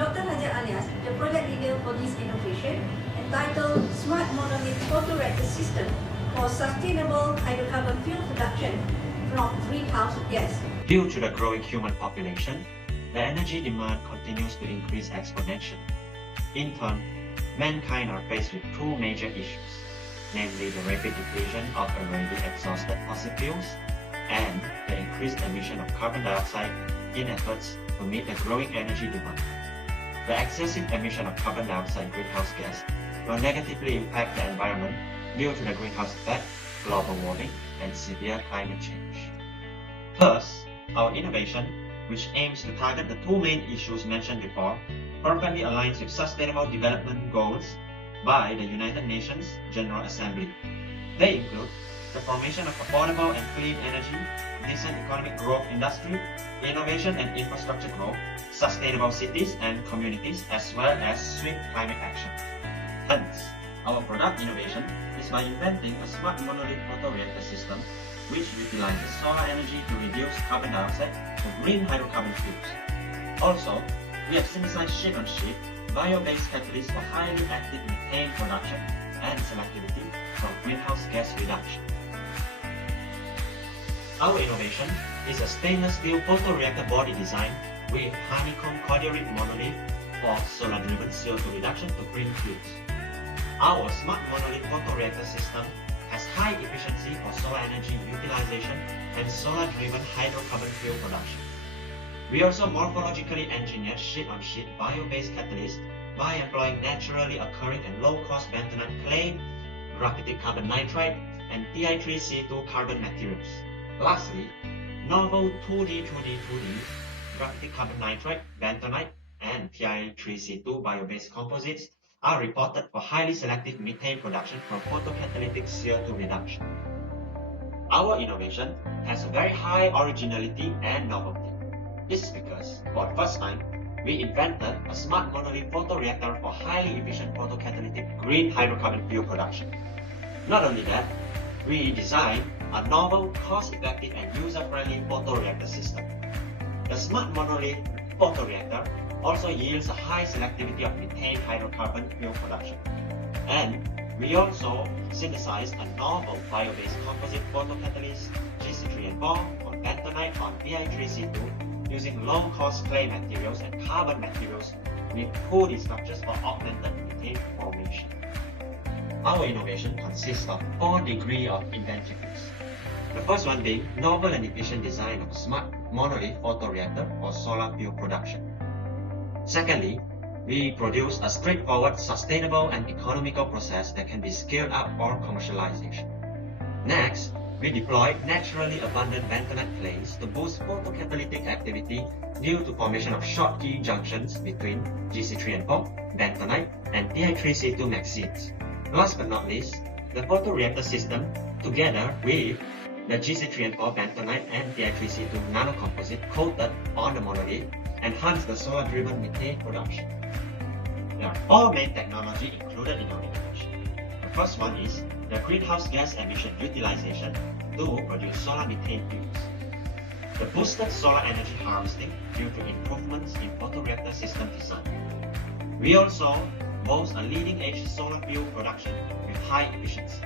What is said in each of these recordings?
Dr. Hajar Alias, the project leader for this innovation, entitled Smart Monolith Photoreactor System for Sustainable Hydrocarbon Fuel Production from Greenhouse Gas. Due to the growing human population, the energy demand continues to increase exponentially. In turn, mankind are faced with two major issues, namely the rapid depletion of already exhausted fossil fuels and the increased emission of carbon dioxide in efforts to meet the growing energy demand. The excessive emission of carbon dioxide greenhouse gas will negatively impact the environment due to the greenhouse effect, global warming, and severe climate change. Thus, our innovation, which aims to target the two main issues mentioned before, perfectly aligns with Sustainable Development Goals by the United Nations General Assembly. They include the formation of affordable and clean energy, decent economic growth industry, innovation and infrastructure growth, sustainable cities and communities, as well as swift climate action. Hence, our product innovation is by inventing a smart monolith photoreactor system which utilizes solar energy to reduce carbon dioxide to green hydrocarbon fuels. Also, we have synthesized sheet-on-sheet bio-based catalysts for highly active methane production and selectivity for greenhouse gas reduction. Our innovation is a stainless steel photoreactor body design with honeycomb quadric monolith for solar-driven CO2 reduction to green fuels. Our smart monolith photoreactor system has high efficiency for solar energy utilization and solar-driven hydrocarbon fuel production. We also morphologically engineered sheet-on-sheet bio-based catalysts by employing naturally occurring and low-cost bentonite clay, graphitic carbon nitride, and Ti3C2 carbon materials. Lastly, novel 2D graphitic carbon nitride, bentonite, and Ti3C2 bio-based composites are reported for highly selective methane production from photocatalytic CO2 reduction. Our innovation has a very high originality and novelty. This is because, for the first time, we invented a smart monolith photoreactor for highly efficient photocatalytic green hydrocarbon fuel production. Not only that, we designed a novel, cost-effective and user-friendly photoreactor system. The smart monolith photoreactor also yields a high selectivity of methane hydrocarbon fuel production. And we also synthesized a novel bio-based composite photocatalyst GC3N4 on bentonite on Ti3C2 using low-cost clay materials and carbon materials with 2D structures for augmented methane formation. Our innovation consists of 4 degrees of inventiveness. The first one being novel and efficient design of a smart monolith photoreactor for solar fuel production. Secondly, we produce a straightforward, sustainable and economical process that can be scaled up for commercialization. Next, we deploy naturally abundant bentonite clays to boost photocatalytic activity due to formation of short key junctions between GC3N4, bentonite, and Ti3C2 maxenes. Last but not least, the photoreactor system, together with the GC3N4 bentonite and Ti3C2 nanocomposite coated on the monolith, enhance the solar-driven methane production. There are 4 main technologies included in our innovation. The first one is the greenhouse gas emission utilization to produce solar methane fuels. The boosted solar energy harvesting due to improvements in photoreactor system design. We also boast a leading-edge solar fuel production with high efficiency.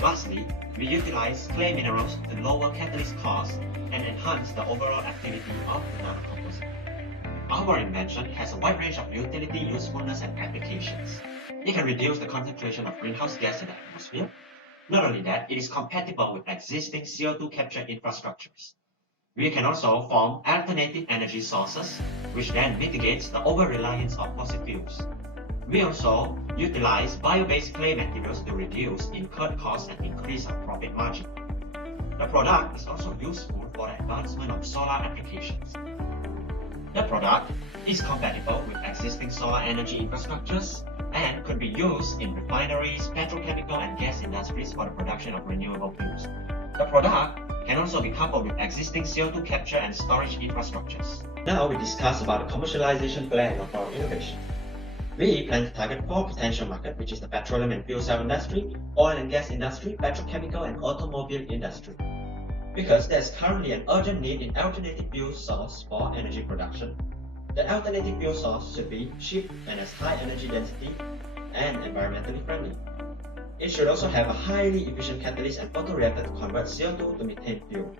Lastly, we utilize clay minerals to lower catalyst costs and enhance the overall activity of the nanocomposite. Our invention has a wide range of utility, usefulness, and applications. It can reduce the concentration of greenhouse gas in the atmosphere. Not only that, it is compatible with existing CO2 capture infrastructures. We can also form alternative energy sources, which then mitigates the over-reliance of fossil fuels. We also utilize bio-based clay materials to reduce incurred costs and increase our profit margin. The product is also useful for the advancement of solar applications. The product is compatible with existing solar energy infrastructures and could be used in refineries, petrochemical and gas industries for the production of renewable fuels. The product can also be coupled with existing CO2 capture and storage infrastructures. Now we discuss about the commercialization plan of our innovation. We plan to target 4 potential markets, which is the petroleum and fuel cell industry, oil and gas industry, petrochemical and automobile industry. Because there is currently an urgent need in alternative fuel source for energy production. The alternative fuel source should be cheap and has high energy density and environmentally friendly. It should also have a highly efficient catalyst and photoreactor to convert CO2 to methane fuel.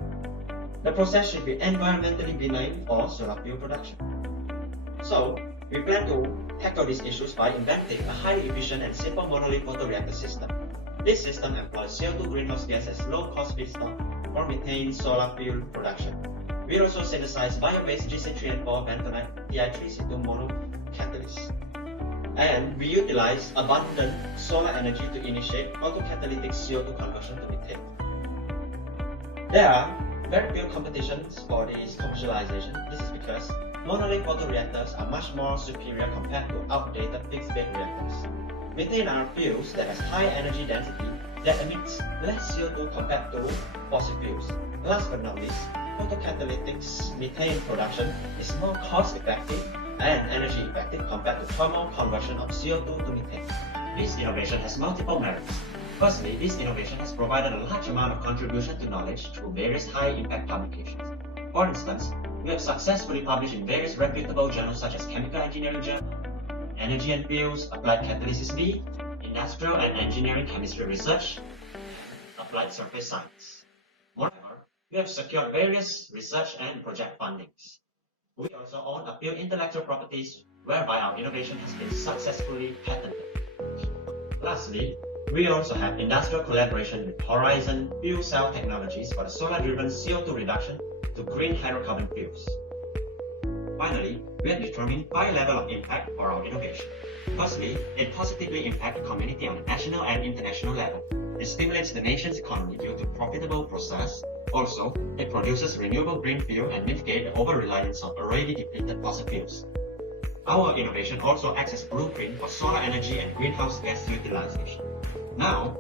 The process should be environmentally benign for solar fuel production. So, we plan to tackle these issues by inventing a highly efficient and simple monolith photoreactor system. This system employs CO2 greenhouse gas as low-cost feedstock for methane solar fuel production. We also synthesize bio-based GC3N4 bentonite Ti3C2 mono catalyst. And we utilize abundant solar energy to initiate photocatalytic CO2 conversion to methane. There are very few competitions for this commercialization. This is because monolith photoreactors are much more superior compared to outdated fixed-bed reactors. Methane are fuels that has high energy density that emits less CO2 compared to fossil fuels. Last but not least, photocatalytic methane production is more cost-effective and energy-effective compared to thermal conversion of CO2 to methane. This innovation has multiple merits. Firstly, this innovation has provided a large amount of contribution to knowledge through various high-impact publications. For instance, we have successfully published in various reputable journals such as Chemical Engineering Journal, Energy and Fuels, Applied Catalysis B, Industrial and Engineering Chemistry Research, Applied Surface Science. Moreover, we have secured various research and project fundings. We also own a few intellectual properties whereby our innovation has been successfully patented. Lastly, we also have industrial collaboration with Horizon Fuel Cell Technologies for the solar-driven CO2 reduction to green hydrocarbon fuels. Finally, we have determined 5 levels of impact for our innovation. Firstly, it positively impacts the community on a national and international level. It stimulates the nation's economy due to profitable process. Also, it produces renewable green fuel and mitigates the over-reliance of already depleted fossil fuels. Our innovation also acts as a blueprint for solar energy and greenhouse gas utilization. Now,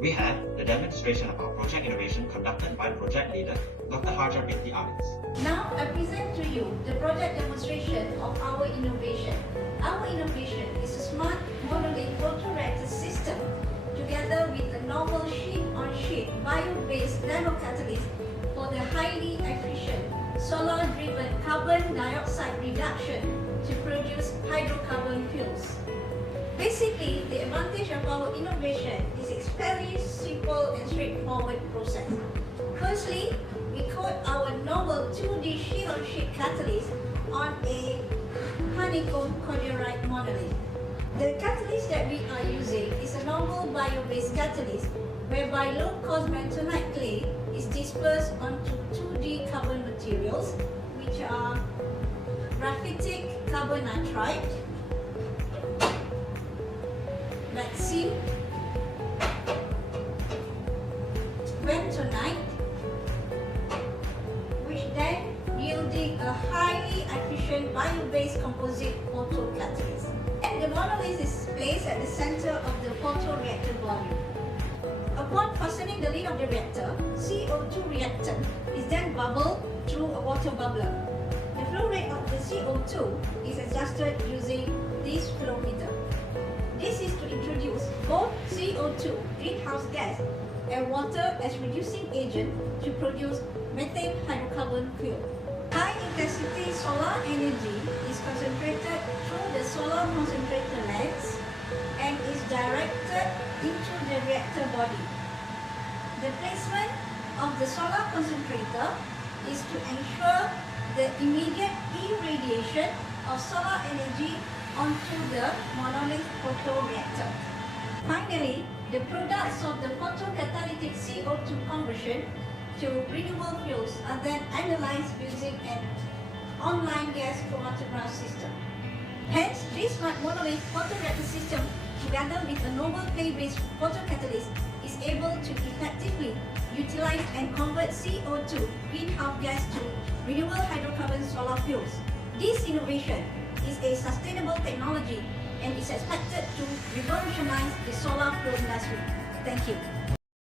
we have the demonstration of our project innovation conducted by project leader, Dr. Harja Binti Alins. Now I present to you the project demonstration of our innovation. Our innovation is a smart monolith photoreactor system together with a novel sheet-on-sheet bio-based nanocatalyst for the highly efficient solar-driven carbon dioxide reduction to produce hydrocarbon fuels. Basically, the advantage of our innovation is its fairly simple and straightforward process. Firstly, we coat our novel 2D sheet-on-sheet catalyst on a honeycomb cordiorite monolith. The catalyst that we are using is a novel bio-based catalyst whereby low-cost bentonite clay is dispersed onto 2D carbon materials which are graphitic carbon nitride, vaccine, bentonite, which then yielding a highly efficient bio-based composite photocatalyst. And the monolith is placed at the center of the photoreactor volume. Upon fastening the lid of the reactor, CO2 reactant is then bubbled through a water bubbler. The flow rate of the CO2 is adjusted using this flow meter. This is to introduce both CO2, greenhouse gas, and water as reducing agent to produce methane hydrocarbon fuel. High-intensity solar energy is concentrated through the solar concentrator lens and is directed into the reactor body. The placement of the solar concentrator is to ensure the immediate irradiation of solar energy onto the monolith photoreactor. Finally, the products of the photocatalytic CO2 conversion to renewable fuels are then analyzed using an online gas chromatograph system. Hence, this smart monolith photoreactor system, together with a novel clay-based photocatalyst, is able to effectively utilize and convert CO2 greenhouse gas to renewable hydrocarbon solar fuels. This innovation is a sustainable technology and is expected to revolutionize the solar fuel industry. Thank you.